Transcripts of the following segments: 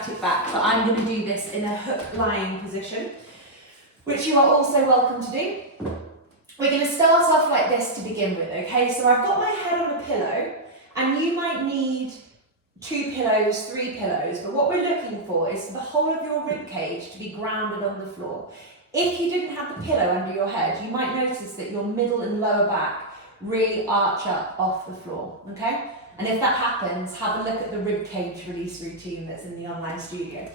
static back, but I'm going to do this in a hook lying position, which you are also welcome to do. We're going to start off like this to begin with, okay? So I've got my head on a pillow, and you might need 2 pillows, 3 pillows, but what we're looking for is for the whole of your rib cage to be grounded on the floor. If you didn't have the pillow under your head, you might notice that your middle and lower back really arch up off the floor, okay? And if that happens, have a look at the rib cage release routine that's in the online studio.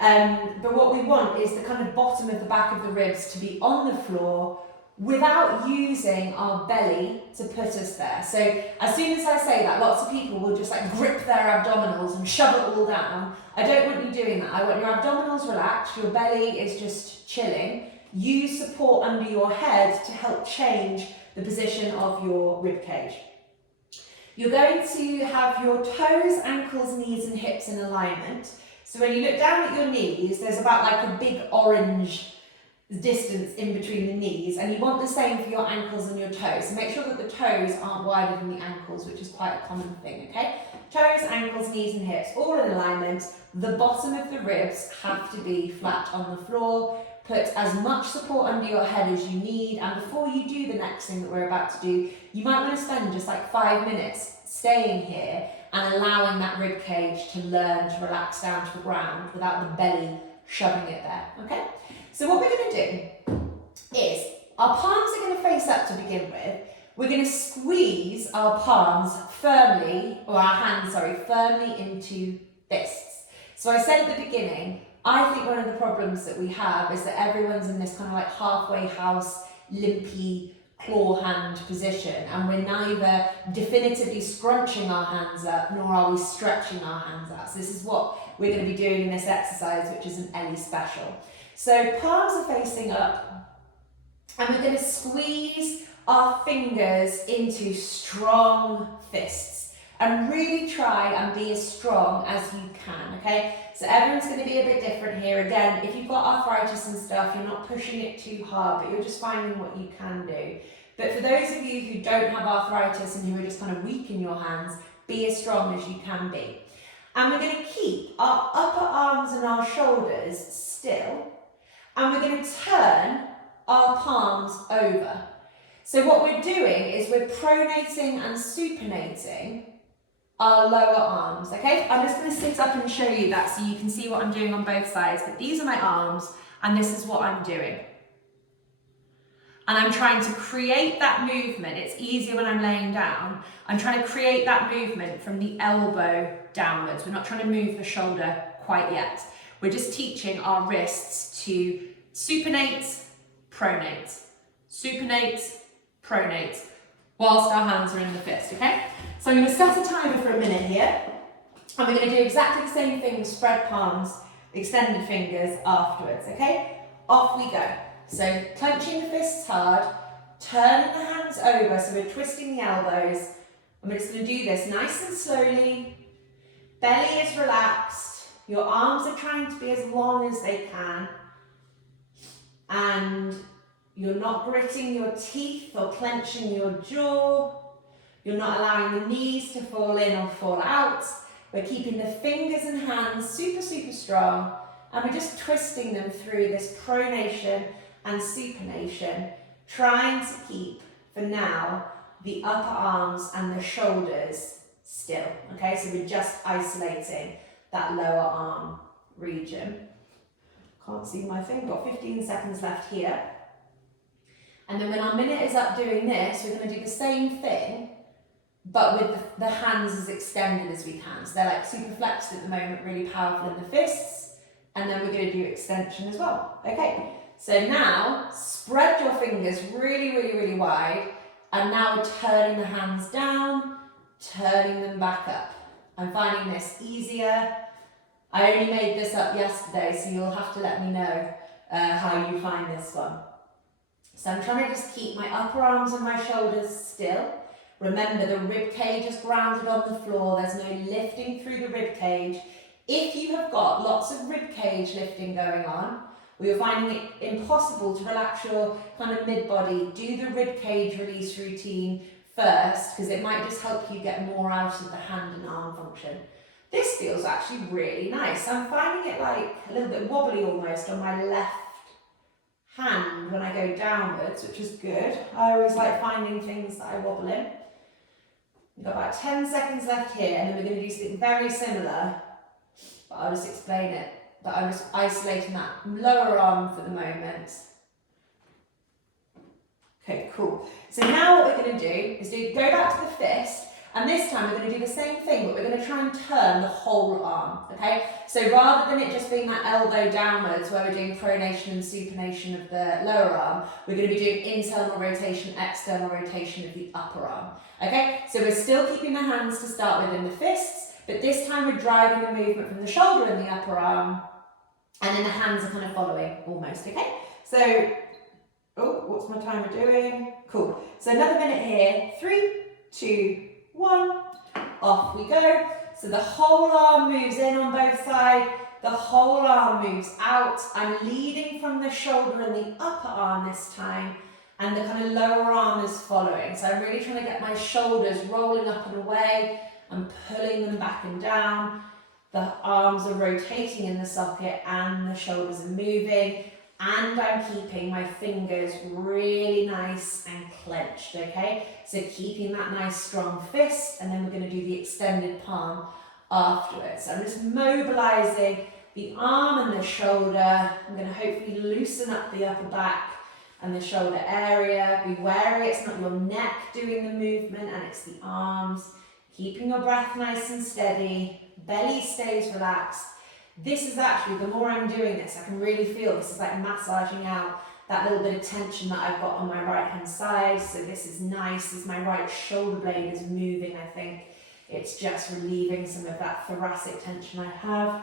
But what we want is the kind of bottom of the back of the ribs to be on the floor without using our belly to put us there. So as soon as I say that, lots of people will just like grip their abdominals and shove it all down. I don't want you doing that. I want your abdominals relaxed, your belly is just chilling. Use support under your head to help change the position of your rib cage. You're going to have your toes, ankles, knees and hips in alignment. So when you look down at your knees, there's about like a big orange distance in between the knees, and you want the same for your ankles and your toes. So make sure that the toes aren't wider than the ankles, which is quite a common thing, okay? Toes, ankles, knees and hips, all in alignment. The bottom of the ribs have to be flat on the floor. Put as much support under your head as you need, and before you do the next thing that we're about to do, you might want to spend just like 5 minutes staying here and allowing that rib cage to learn to relax down to the ground without the belly shoving it there, okay? So what we're going to do is, our palms are going to face up to begin with. We're going to squeeze our palms firmly, or our hands, sorry, firmly into fists. So I said at the beginning, I think one of the problems that we have is that everyone's in this kind of like halfway house, limpy, claw hand position, and we're neither definitively scrunching our hands up, nor are we stretching our hands out. So this is what we're going to be doing in this exercise, which is an Ellie special. So palms are facing up, and we're going to squeeze our fingers into strong fists, and really try and be as strong as you can, okay? So everyone's going to be a bit different here. Again, if you've got arthritis and stuff, you're not pushing it too hard, but you're just finding what you can do. But for those of you who don't have arthritis and who are just kind of weak in your hands, be as strong as you can be. And we're going to keep our upper arms and our shoulders still, and we're going to turn our palms over. So what we're doing is we're pronating and supinating our lower arms, okay? I'm just going to sit up and show you that so you can see what I'm doing on both sides, but these are my arms and this is what I'm doing. And I'm trying to create that movement. It's easier when I'm laying down. I'm trying to create that movement from the elbow downwards. We're not trying to move the shoulder quite yet. We're just teaching our wrists to supinate, pronate, supinate, pronate, whilst our hands are in the fist, okay? So I'm going to set a timer for a minute here, and we're going to do exactly the same thing with spread palms, extended fingers afterwards, okay? Off we go. So clenching the fists hard, turning the hands over, so we're twisting the elbows, and we're just going to do this nice and slowly. Belly is relaxed, your arms are trying to be as long as they can, and you're not gritting your teeth or clenching your jaw. You're not allowing the knees to fall in or fall out. We're keeping the fingers and hands super, super strong, and we're just twisting them through this pronation and supination, trying to keep, for now, the upper arms and the shoulders still, okay? So we're just isolating that lower arm region. Can't see my thing, got 15 seconds left here. And then when our minute is up doing this, we're going to do the same thing, but with the hands as extended as we can. So they're like super flexed at the moment, really powerful in the fists, and then we're going to do extension as well. Okay, so now spread your fingers really, really, really wide, and now we're turning the hands down, turning them back up. I'm finding this easier. I only made this up yesterday, so you'll have to let me know how you find this one. So I'm trying to just keep my upper arms and my shoulders still. Remember, the rib cage is grounded on the floor. There's no lifting through the rib cage. If you have got lots of rib cage lifting going on, or you're finding it impossible to relax your kind of mid-body, do the rib cage release routine first, because it might just help you get more out of the hand and arm function. This feels actually really nice. I'm finding it like a little bit wobbly almost on my left hand when I go downwards, which is good. I always like finding things that I wobble in. We've got about 10 seconds left here, and then we're going to do something very similar, but I'll just explain it. But I'm just isolating that lower arm for the moment. Okay, cool. So now what we're going to do is go back to the fist, and this time we're going to do the same thing, but we're going to try and turn the whole arm, okay? So rather than it just being that elbow downwards where we're doing pronation and supination of the lower arm, we're going to be doing internal rotation, external rotation of the upper arm, okay? So we're still keeping the hands to start with in the fists, but this time we're driving the movement from the shoulder in the upper arm, and then the hands are kind of following almost, okay? So, oh, what's my timer doing? Cool. So another minute here. 3, 2, 1. Off we go. So the whole arm moves in on both sides. The whole arm moves out. I'm leading from the shoulder and the upper arm this time, and the kind of lower arm is following. So I'm really trying to get my shoulders rolling up and away. I'm pulling them back and down. The arms are rotating in the socket and the shoulders are moving, and I'm keeping my fingers really nice and clenched, okay? So keeping that nice strong fist, and then we're going to do the extended palm afterwards. So I'm just mobilizing the arm and the shoulder. I'm going to hopefully loosen up the upper back and the shoulder area. Be wary, it's not your neck doing the movement, and it's the arms. Keeping your breath nice and steady. Belly stays relaxed. This is actually, the more I'm doing this, I can really feel this is like massaging out that little bit of tension that I've got on my right hand side. So this is nice, as my right shoulder blade is moving, I think. It's just relieving some of that thoracic tension I have.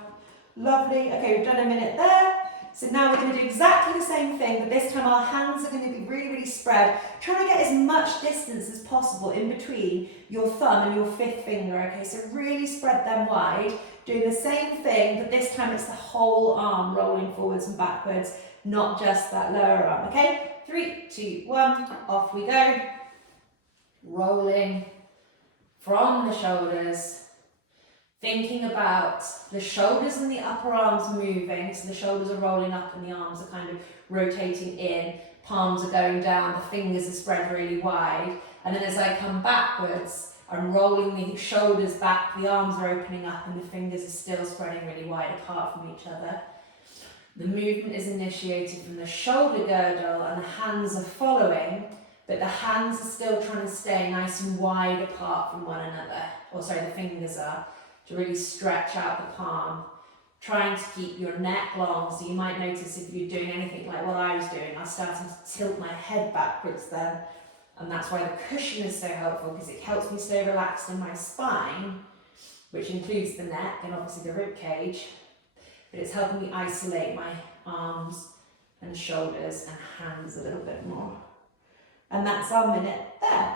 Lovely. Okay, we've done a minute there. So now we're going to do exactly the same thing, but this time our hands are going to be really, really spread, trying to get as much distance as possible in between your thumb and your fifth finger, okay? So really spread them wide, doing the same thing, but this time it's the whole arm rolling forwards and backwards, not just that lower arm, okay? 3, 2, 1, off we go. Rolling from the shoulders. Thinking about the shoulders and the upper arms moving, so the shoulders are rolling up and the arms are kind of rotating in, palms are going down, the fingers are spread really wide, and then as I come backwards, I'm rolling the shoulders back, the arms are opening up and the fingers are still spreading really wide apart from each other. The movement is initiated from the shoulder girdle and the hands are following, but the hands are still trying to stay nice and wide apart from one another, or sorry, the fingers are, to really stretch out the palm, trying to keep your neck long. So you might notice if you're doing anything like what I was doing, I was starting to tilt my head backwards then, and that's why the cushion is so helpful, because it helps me stay relaxed in my spine, which includes the neck and obviously the rib cage, but it's helping me isolate my arms and shoulders and hands a little bit more. And that's our minute there.